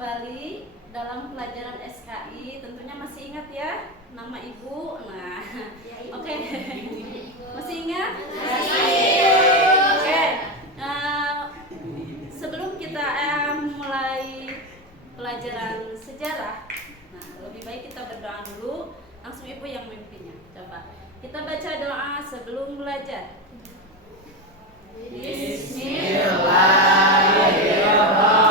kembali dalam pelajaran SKI. Tentunya masih ingat ya nama ibu. Nah, oke. Masih ingat? Oke. Sebelum kita mulai pelajaran sejarah, nah lebih baik kita berdoa dulu. Langsung ibu yang memimpinnya. Coba kita baca doa sebelum belajar. Bismillahirrahmanirrahim.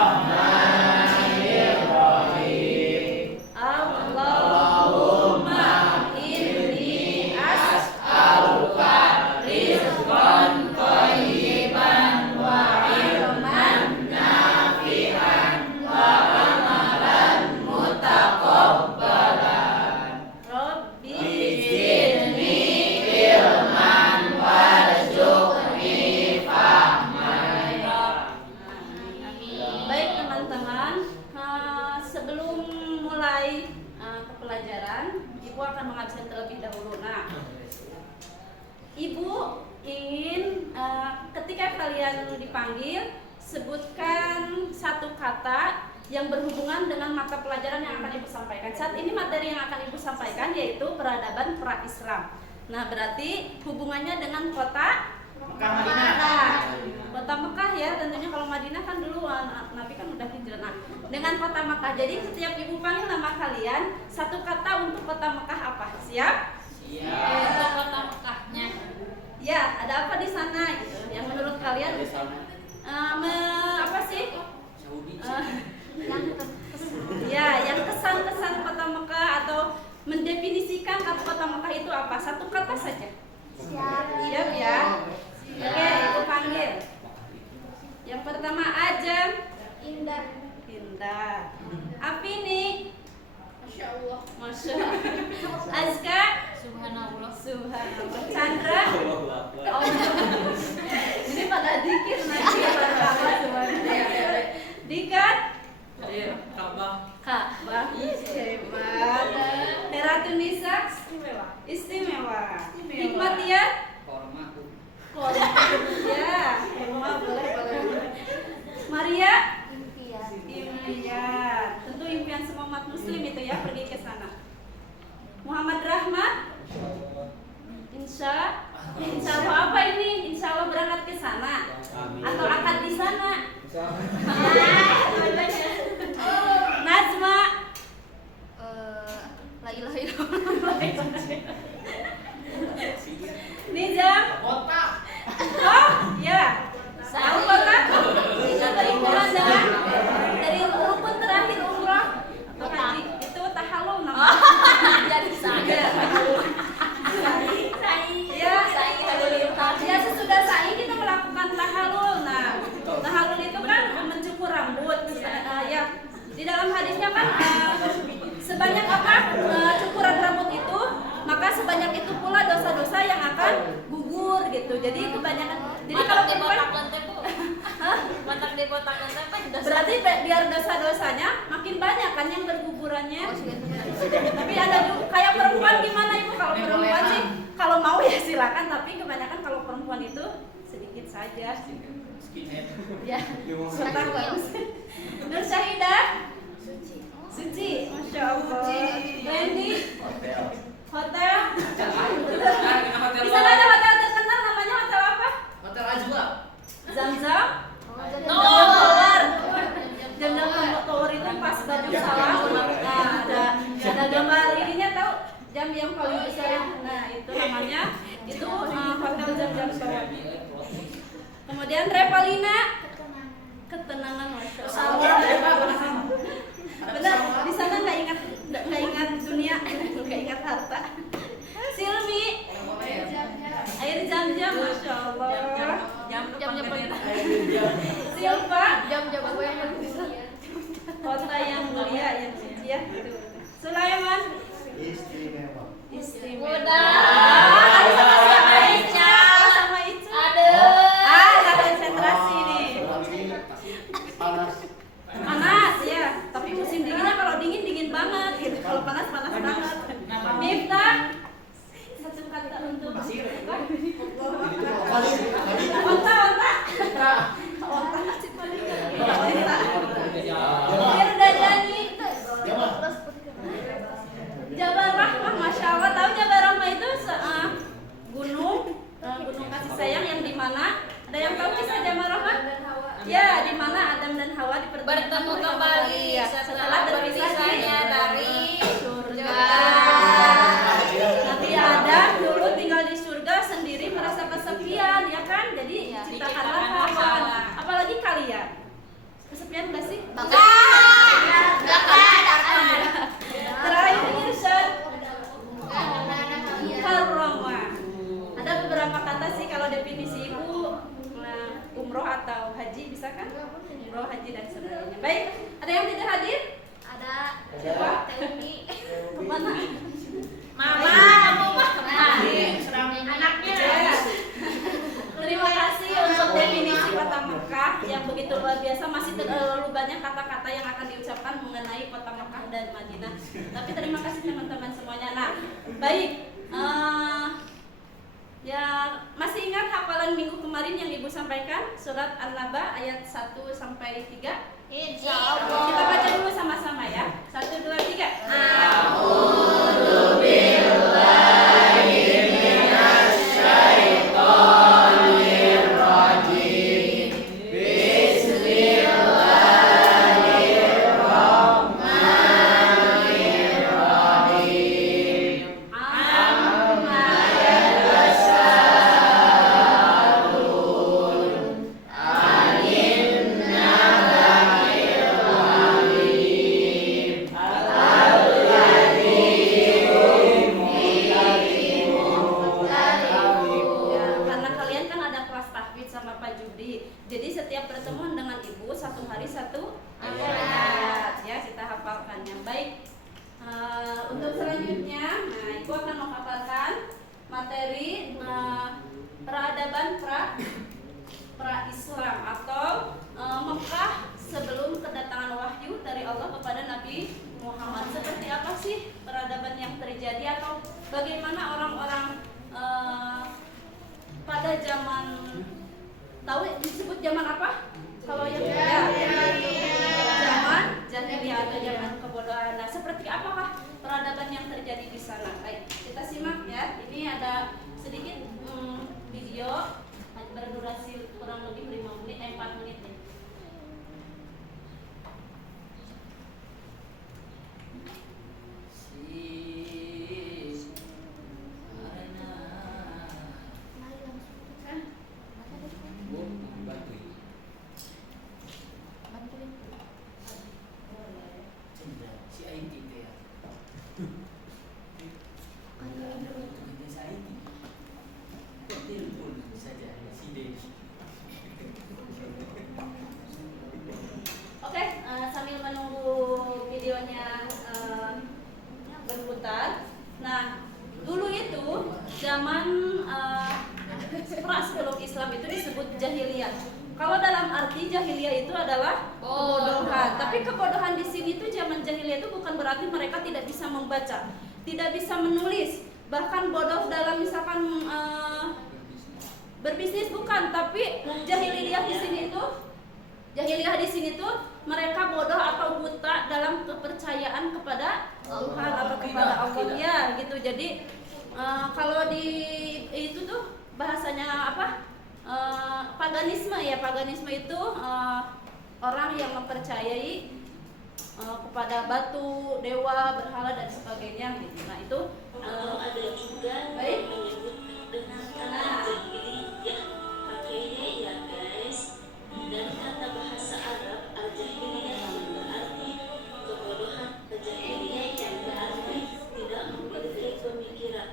Allahumma inni as'aluka rizqan thayyiban wa ilman nafi'an wa amalan mutaqabbalan. Rabbi zidni ilman warzuqni fahman. Baik teman-teman, sebelum mulai ke pelajaran, ibu akan mengabsen terlebih dahulu. Nah, ibu ingin ketika kalian dipanggil, sebutkan satu kata yang berhubungan dengan mata pelajaran yang akan ibu sampaikan. Saat ini materi yang akan ibu sampaikan yaitu peradaban pra-Islam. Nah, berarti hubungannya dengan kota Mekah, Madinah. Nah, kota Mekah ya, tentunya kalau Madinah kan dulu Nabi kan udah hijrah. Nah, dengan kota Mekah. Jadi setiap ibu panggil nama kalian, satu kata untuk kota Mekah apa? Siap? Untuk kota Mekahnya. Ya, ada apa di sana gitu? Yang menurut kalian apa sih? Yang kesan-kesan kota Mekah atau mendefinisikan kota Mekah itu apa? Satu kata saja. Siap ya. Oke, ibu panggil. Yang pertama Ajam. Indah. Indah. Afini. Masya Allah. Masya Allah. Azka. Subhanallah. Subhanallah. Chandra. Oh, ini pada dikir nanti. Dikat. Ka'bah. Ka'bah. Hebat. Heratunisa. Istimewa. Hikmatiyah. Ya, boleh. Maria. Impian. Tentu impian semua umat muslim itu ya, pergi ke sana. Muhammad Rahmat. Insya Allah apa ini? Insya Allah berangkat ke sana atau akan di sana. Najma. La ilaha illallah. Nizam. Kota. Oh, ya. Tahu kota? Bisa berhubungan dengan dari rukun terakhir umrah atau haji. Itu tahallul namanya. Jadi saya. Ya, sesudah sa'i kita melakukan tahallul. Nah, tahallul itu kan mencukur rambut. Ya, di dalam hadisnya kan sebanyak apa cukuran rambut itu, maka sebanyak itu pula dosa-dosa yang akan gugur gitu. Jadi kebanyakan. Jadi kalau perempuan Mantak dibotakan teh berarti biar dosa-dosanya makin banyak kan yang bergugurannya. Tapi ada juga kayak perempuan gimana ibu? Kalau perempuan sih kalau mau ya silakan, tapi kebanyakan kalau perempuan itu sedikit saja. Skinhead. Ya, sebentar Nur Syahidah. Suci, Masya Allah. Wendy. Hotel. Di sana ada hotel terkenal namanya hotel apa? Hotel Ajwa. Zam-Zam. Jam-jam tower itu pas Bandung Salam. Nah, ada gambar ininya tahu jam yang paling besar yang nah itu namanya itu hotel jam-jam tower. Kemudian Revalina. Ketenangan Masya Allah. Benar, di sana nggak ingat dunia, nggak ingat harta. Silmi. Air jam-jam, Masya Allah. Jam-jam Silva. Jam-jam apa yang bisa? Kota yang mulia, yang suci ya. Sulaiman. Istimewa. Tadi sama siapa Ica? Sama Ica. Aduh. Nggak konsentrasi nih. Panas ya. Tapi musim dinginnya kalau dingin banget gitu. Kalau panas banget. Miftah. Satu kata untuk Onta. Firda kata yang akan diucapkan mengenai kota Makkah dan Madinah. Tapi terima kasih teman-teman semuanya. Nah, baik. Ya, masih ingat hafalan minggu kemarin yang Ibu sampaikan? Surat An-Naba ayat 1 sampai 3? Insya Allah. Kita baca dulu sama-sama ya. 1, 2, 3. Karena kalian kan ada kelas tahfidz sama Pak Judi. Jadi setiap pertemuan dengan Ibu 1 hari 1 ayat ya kita hafalkannya. Baik. Untuk selanjutnya, nah Ibu akan menghafalkan materi peradaban pra-Islam atau Mekah sebelum kedatangan wahyu dari Allah kepada Nabi Muhammad. Seperti apa sih peradaban yang terjadi atau bagaimana orang-orang pada zaman tahu disebut zaman apa? Kalau yang zaman jahiliyah atau zaman kebodohan. Nah, seperti apakah peradaban yang terjadi di sana? Baik, kita simak ya. Ini ada sedikit video berdurasi kurang lebih 5 menit, 4 menit ya. Si Ain itu ya. Telepon saja si Dedi. Oke, sambil menunggu videonya berputar. Nah, dulu itu zaman sebelum Islam itu disebut jahiliyah. Kalau dalam arti jahiliyah itu adalah kebodohan. Tapi kebodohan di sini tuh zaman jahiliyah itu bukan berarti mereka tidak bisa membaca, tidak bisa menulis, bahkan bodoh dalam misalkan berbisnis bukan. Tapi jahiliyah di sini tuh mereka bodoh atau buta dalam kepercayaan kepada Tuhan atau kepada Allah ya gitu. Jadi kalau di itu tuh bahasanya apa? Paganisme ya. Paganisme itu orang yang mempercayai kepada batu, dewa, berhala dan sebagainya gitu. Nah, itu ada juga baik. menyebut dengan kata jahiliyah, pakainya ya guys, dari kata bahasa Arab al-jahiliyah yang berarti kebodohan, jahiliyah yang berarti tidak memiliki pemikiran.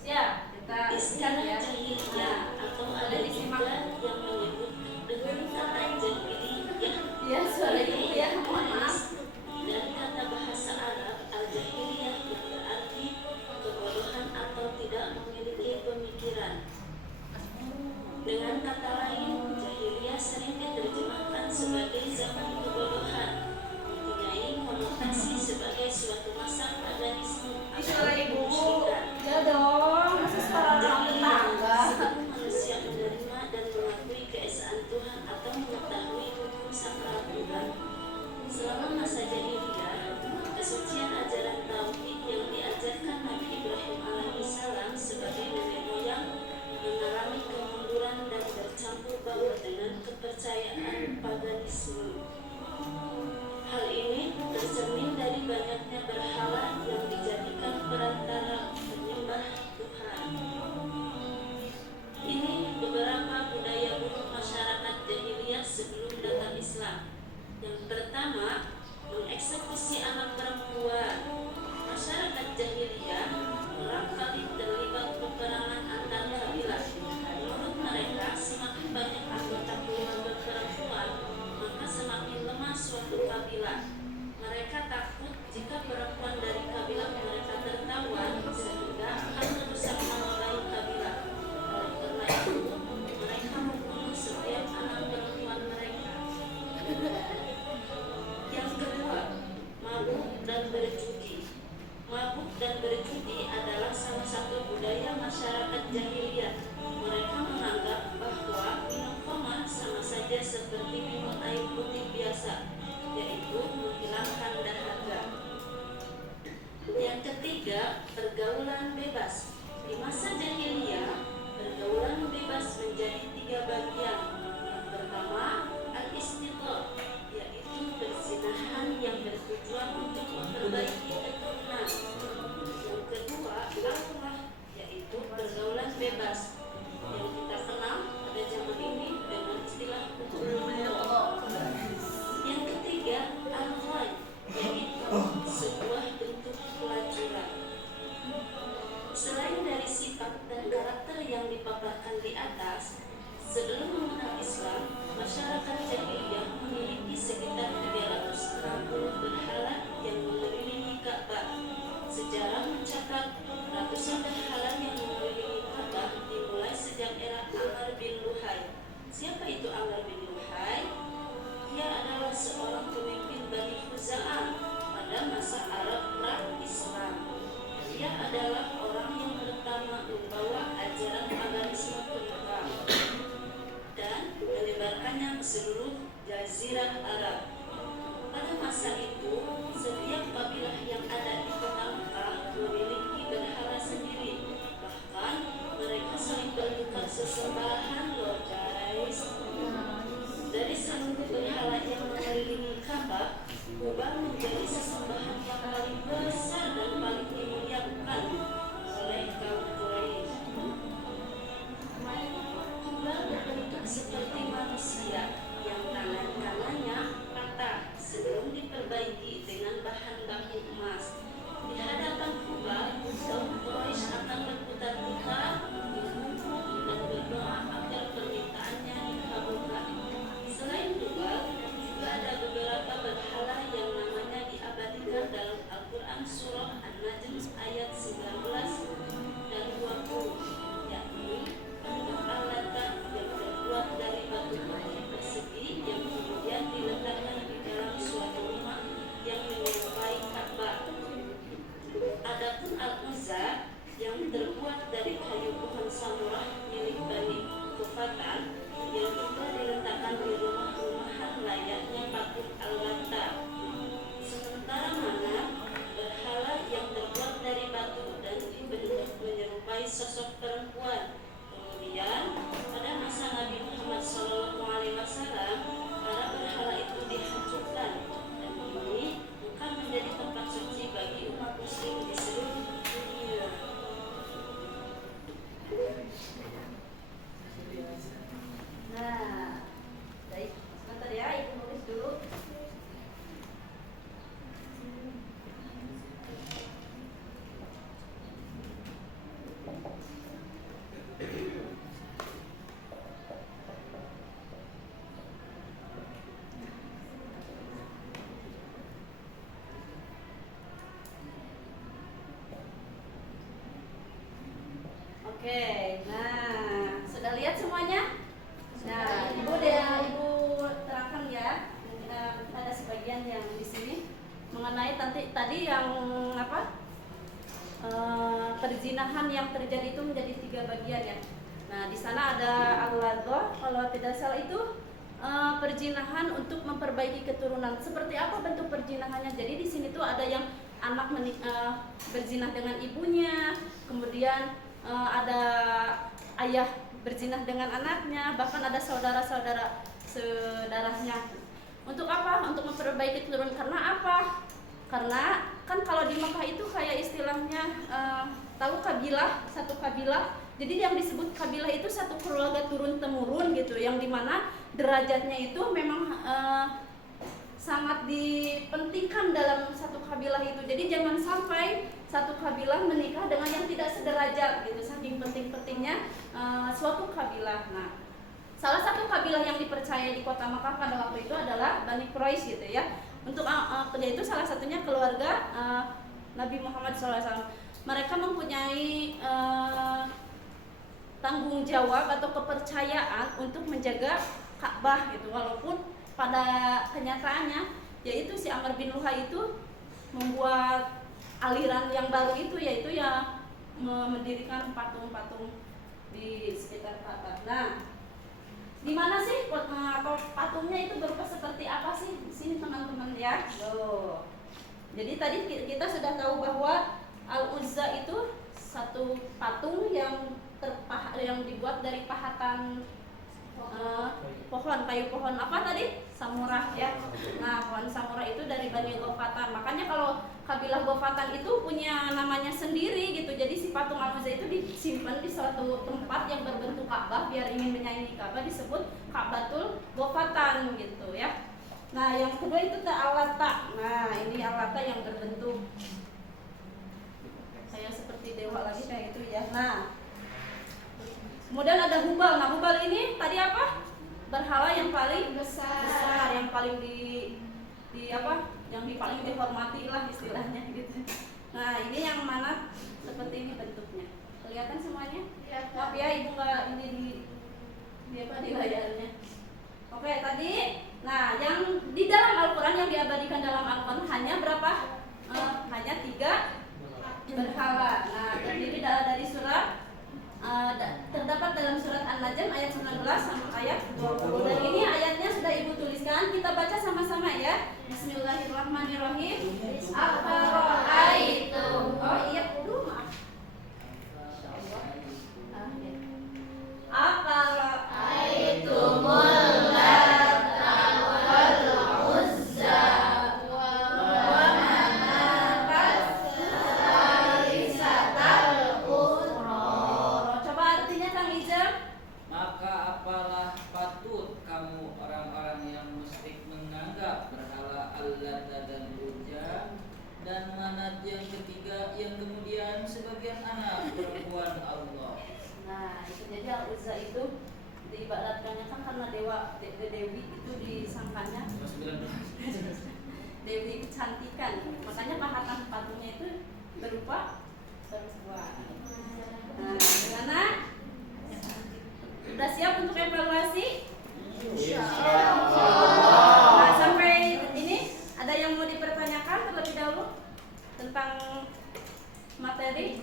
Siap, kita lihat Istilah ya. jahiliyah atau ada juga yang menyebut dengan kata jahiliyah. Ya, suara ibu ya, mohon maaf. Dari kata bahasa Arab al-jahiliyah yang berarti kebodohan atau tidak memiliki pemikiran. Dengan kata lain, jahiliyah sering diterjemahkan sebagai zaman kebodohan, mempunyai konotasi sebagai suatu masa paganisme Ini suara atau ibu. kemusyrikan. Ya dong, masih suara orang tetangga. Sebelum manusia menerima dan mengakui keesaan Tuhan atau mengetahui hukum sakral Tuhan. Selama masa jahiliyah, kesucian ajaran tauhid yang diajarkan Nabi Ibrahim alaihissalam sebagai nenek moyang mengalami kemunduran dan bercampur baur dengan kepercayaan paganisme. Hal ini tercermin dari banyaknya berhala yang dijadikan perantara penyembah Tuhan. Ini beberapa budaya buruk masyarakat jahiliyah sebelum datang Islam. Yang pertama, mengeksekusi anak perempuan. Masyarakat jahiliyah kerap kali terlibat peperangan antar kabilah. Menurut mereka, semakin banyak anggota keluarga perempuan, diperbaiki dengan bahan baku emas. Di hadapan Kubah, kaum Quraisy akan berputar-putar dan berdoa agar permintaannya dikabulkan. Selain Kubah, juga ada beberapa berhala yang namanya diabadikan dalam Al-Quran surah An-Najm ayat 19 dan 20, yakni Al-Lata yang terbuat dari batu putih persegi yang kemudian diletakkan di dalam suatu rumah yang menyerupai Ka'bah. Adapun Al-Uzza yang terbuat dari kayu pohon samurah milik Bani Kufatan yang juga diletakkan di rumah-rumahan layaknya patung Al-Lata. Sementara Manat berhala yang terbuat dari batu dan dibentuk menyerupai sosok perempuan. Kemudian pada masa Nabi Muhammad SAW, para berhala itu dihancurkan dan ini bukan menjadi tempat suci bagi umat muslim di seluruh dunia. Nah, baik, sebentar ya, ibu nulis dulu. Oke, nah sudah lihat semuanya? Nah, ibu terangkan ya. Ada sebagian yang di sini mengenai tadi yang apa? Perzinahan yang terjadi itu menjadi 3 bagian ya. Nah, di sana ada al-ladha, kalau tidak salah itu perzinahan untuk memperbaiki keturunan. Seperti apa bentuk perzinahannya? Jadi di sini tuh ada yang anak berzinah dengan ibunya, kemudian ada ayah berzinah dengan anaknya, bahkan ada saudaranya. Untuk apa? Untuk memperbaiki keturunan. Karena apa? Karena kan kalau di Mekah itu kayak istilahnya tahu kabilah, satu kabilah. Jadi yang disebut kabilah itu satu keluarga turun temurun gitu, yang dimana derajatnya itu memang sangat dipentingkan dalam satu kabilah itu. Jadi jangan sampai satu kabilah menikah dengan yang tidak sederajat gitu, saking penting-pentingnya suatu kabilah. Nah, salah satu kabilah yang dipercaya di kota Makkah pada waktu itu adalah Bani Quraisy gitu ya. Untuk yaitu salah satunya keluarga Nabi Muhammad SAW. Mereka mempunyai tanggung jawab atau kepercayaan untuk menjaga Ka'bah gitu, walaupun pada kenyataannya yaitu si Amr bin Luhai itu membuat aliran yang baru itu, yaitu ya mendirikan patung-patung di sekitar Ka'bah. Nah, di mana sih atau patungnya itu berupa seperti apa sih? Di sini teman-teman ya. Loh. Jadi tadi kita sudah tahu bahwa Al-Uzza itu satu patung yang dibuat dari pahatan kayu pohon apa tadi? Samurah ya. Nah, pohon samurah itu dari Bani Ghofatan. Makanya kalau kabilah Ghofatan itu punya namanya sendiri gitu. Jadi si patung Al-Uzza itu disimpan di suatu tempat yang berbentuk Ka'bah, biar ingin menyaingi Ka'bah disebut Ka'batul Ghofatan gitu ya. Nah, yang kedua itu Al-Lata. Nah, ini Al-Lata yang berbentuk kayak seperti dewa lagi kayak itu ya. Nah, kemudian ada Hubal. Nah, Hubal ini tadi apa? Berhala yang paling besar, yang paling yang paling dihormati lah istilahnya gitu. Nah, ini yang mana seperti ini bentuknya. Kelihatan semuanya? Ya. Maaf ya, ibu nggak ini di layarnya. Oke, tadi. Nah, yang di dalam Al-Quran yang diabadikan dalam Al-Quran hanya berapa? Hanya 3 berhala. Nah, terdiri dari surat terdapat dalam surat An-Najm ayat 19 sampai ayat 20. Dan ini ayatnya sudah ibu tuliskan, kita baca sama-sama ya. Bismillahirrahmanirrahim. Afara'aitum. Oh iya, maaf. Afara'aitumul Lata wal Uzza wa manatas salisatal ukhra. Coba artinya Kang Ijam. Maka apalah patut kamu orang-orang yang musyrik menganggap berhala Allah dan Uzza, dan Manat yang ketiga, yang kemudian sebagian anak perempuan Allah. Nah, itu jadi Al-Uzza itu diibaratkannya kan karena dewi itu disangkanya dewi kecantikan, makanya pahatan patungnya itu berupa perempuan. Nah, gimana? Sudah siap untuk evaluasi? Nah, sampai ini ada yang mau dipertanyakan terlebih dahulu tentang materi?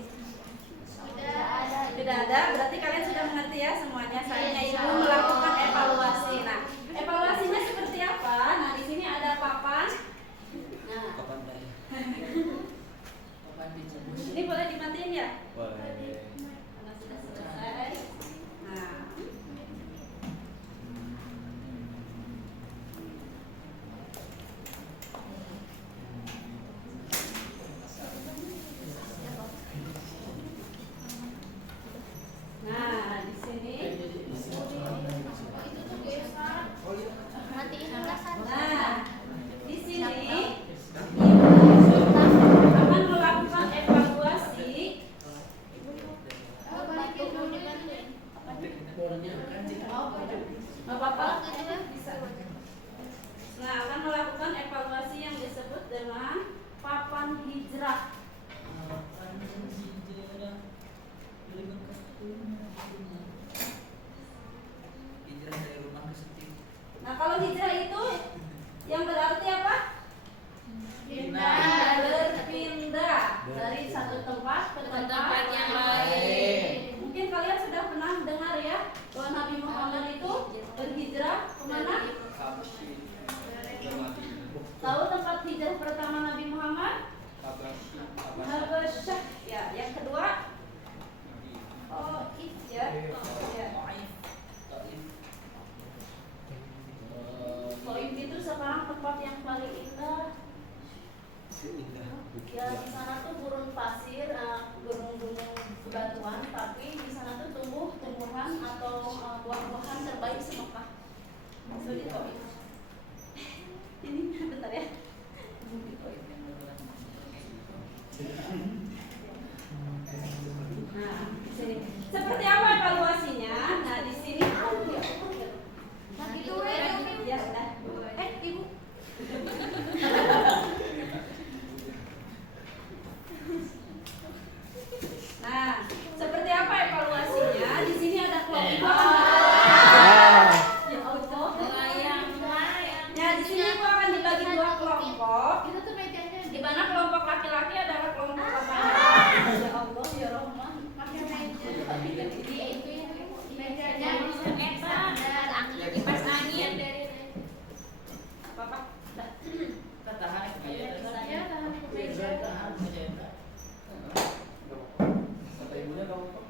Tidak ada, berarti kalian sudah mengerti ya semuanya. Saatnya ibu melakukan evaluasi. Nah, evaluasinya seperti apa? Nah, di sini ada papan. Nah, ini boleh dimatiin ya? Boleh. Karena sudah selesai. Nah, nah di sini. Matiin ulasan. Nah, di sini ibu akan melakukan evaluasi. Bapak bisa. Nah, akan melakukan evaluasi yang disebut dengan papan hijrah. Hijrah dari rumah ke setim. Nah, kalau hijrah itu yang berarti apa? Pindah. Berpindah dari satu tempat ke tempat yang lain. Mungkin kalian sudah pernah dengar ya bahwa Nabi Muhammad itu berhijrah kemana? Tahu tempat hijrah pertama Nabi Muhammad? Habasyah. Ya, yang kedua? Oh, ya. Ya. Taif itu sekarang tempat yang paling indah. Ya, di sana tuh gurun pasir, gunung-gunung bebatuan, tapi di sana tuh tumbuh-tumbuhan atau buah-buahan terbaik semekah. Maksudnya Taif. Ini bentar ya. Nah, di sini. Seperti apa evaluasinya? Nah, di sini. Itu Ya, udah. Ibu. Nah, seperti apa evaluasinya? Di sini ada kelompok. Ya Allah. Ya, di sini ibu akan dibagi dua kelompok. Di mana kelompok laki-laki adalah kelompok apa? Ya Allah, ya Rahman. Kipas angin. Bapak, dah. Tahan kebaya. Tahan kebaya. Kata ibunya kamu kok.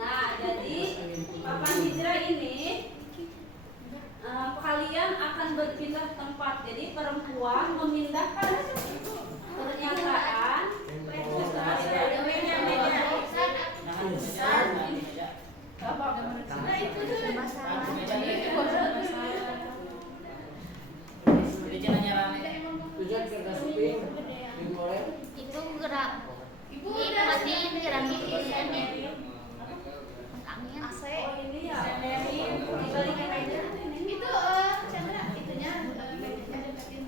Nah, jadi papan hijrah ini kalian akan berpindah tempat. Jadi perempuan memindahkan pernyataan. Itu gerak. Ibu matiin gerak ini. Angin. Oh, ini ya. Dibalikin aja. Itu Chandra itunya mejanya deketin.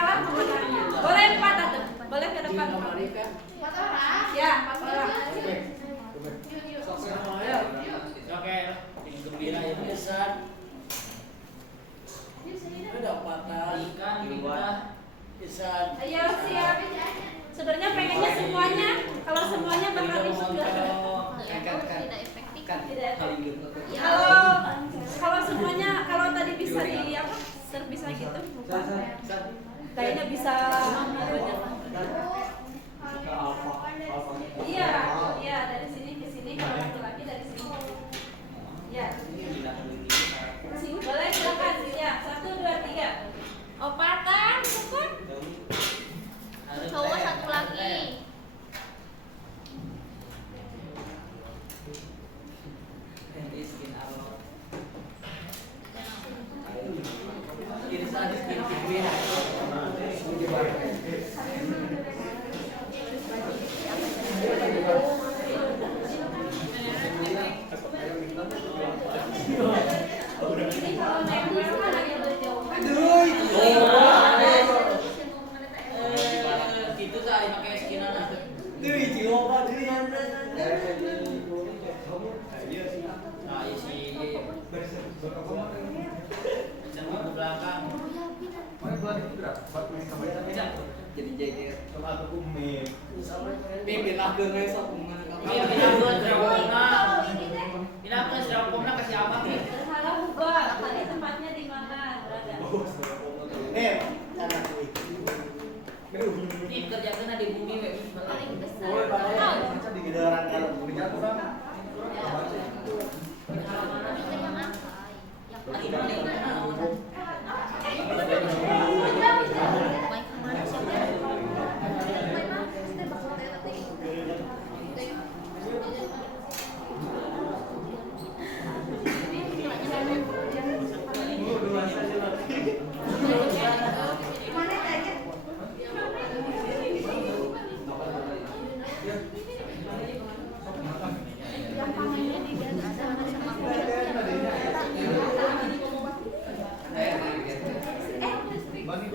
kalah pemenangnya. Boleh 4 atau boleh ke depan. Ya, 4 orang. Oke, tim gembira itu Isan. Ada patah ikan limbah Isan. Ayo siap. Sebenarnya pengennya semuanya. Kalau semuanya bakal juga. Tidak efektif. Kalau semuanya kalau tadi bisa di apa? Bisa gitu. Kayaknya bisa. Iya, iya dari sini ke sini kalau laki-laki dari sini. Ya. Boleh silakan. Ya, 1 2 3. Opatan, bukan? Cowok 1 lagi. Ini kalau naik bus kan agak berjauhan. Gitu saya pakai skinan ada. Nah, isi jangan ke belakang. Jadi jadi Pimpin aku serapomna kasih apa nih? Salah ubah. Tadi tempatnya di mana? Berada. Ini kerja kena di bumi we. Paling besar. di gidaran kalau punya kurang. Tapi yang apa? Yang paling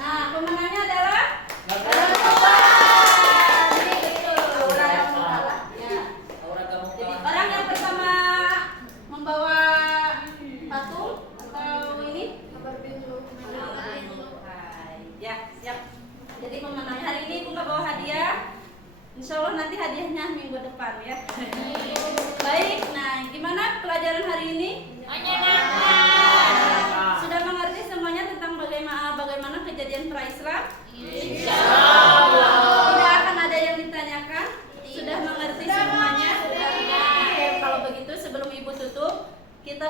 Nah, pemenangnya adalah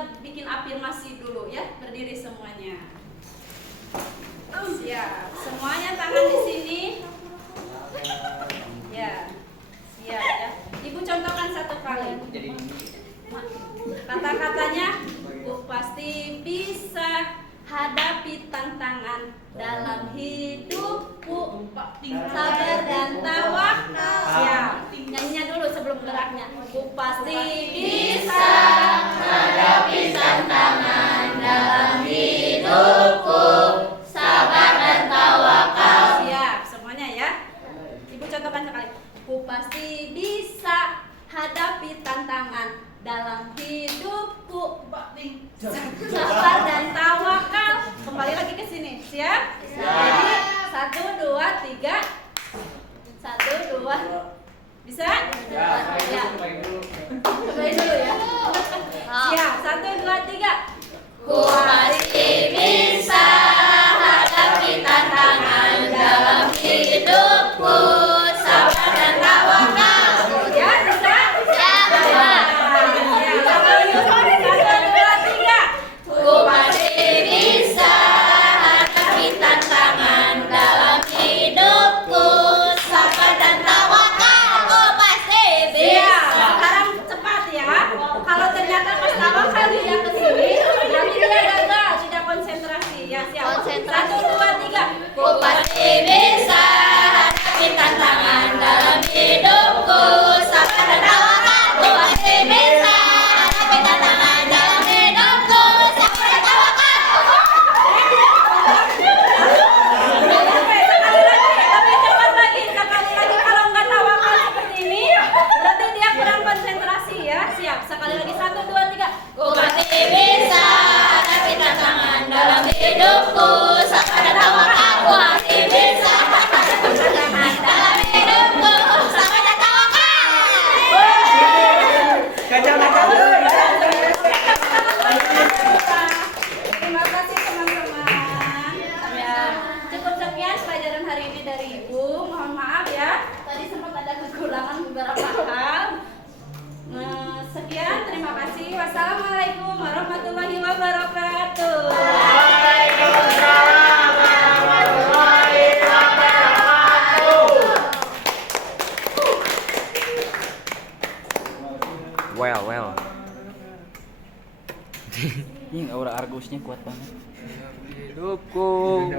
kita bikin afirmasi dulu ya. Berdiri semuanya. Siap. Semuanya tangan di sini. Ya. Siap ya. Ibu contohkan satu kali. Kata-katanya, ku pasti bisa hadapi tantangan dalam hidupku, sabar dan tawakal. Siap. Nyanyinya dulu sebelum geraknya. Ku pasti bisa hadapi tantangan dalam hidupku, sabar dan tawakal. Siap. Semuanya ya. Ibu contohkan sekali. Ku pasti bisa hadapi tantangan dalam hidupku, sabar dan tawakal. Kembali lagi ke sini, siap? Jadi 1, 2, 3. 1, 2. Bisa? Ya. Cobain dulu ya. Siap. 1, 2, 3. Ku pasti bisa hadapi tantangan dalam hidupku, sabar dan tawakal. Ya, bisa? Ya, bisa. Ku pasti bisa hadapi tantangan dalam hidupku, sabar dan tawakal. Ku pasti bisa. Sekarang cepat ya. Kalau ternyata pas tawakal dia kesini, berarti dia gagal, tidak konsentrasi. Ya siap. 1, 2, 3. Ku pasti bisa hadapi tantangan dalam hidupku, sabar dan tawakal. Ku pasti bisa hadapi tantangan dalam hidupku, sabar dan tawakal. Sekali lagi, lebih cepat lagi. Sekali lagi, kalau nggak tawakal seperti ini, berarti dia kurang konsentrasi ya. Siap. Sekali lagi 1, 2, 3. Ku pasti bisa hadapi tantangan dalam hidupku, sabar dan tawakal. Ku pasti bisa hadapi tantangan dalam hidupku, sabar dan tawakal. Terima kasih teman-teman. Ya, cukup sekian pelajaran hari ini dari Ibu. Mohon maaf ya, tadi sempat ada kekurangan beberapa hal. Sekian, terima kasih. Wassalamualaikum warahmatullahi wabarakatuh. Well. Ini aura Argusnya kuat banget. Hidupku.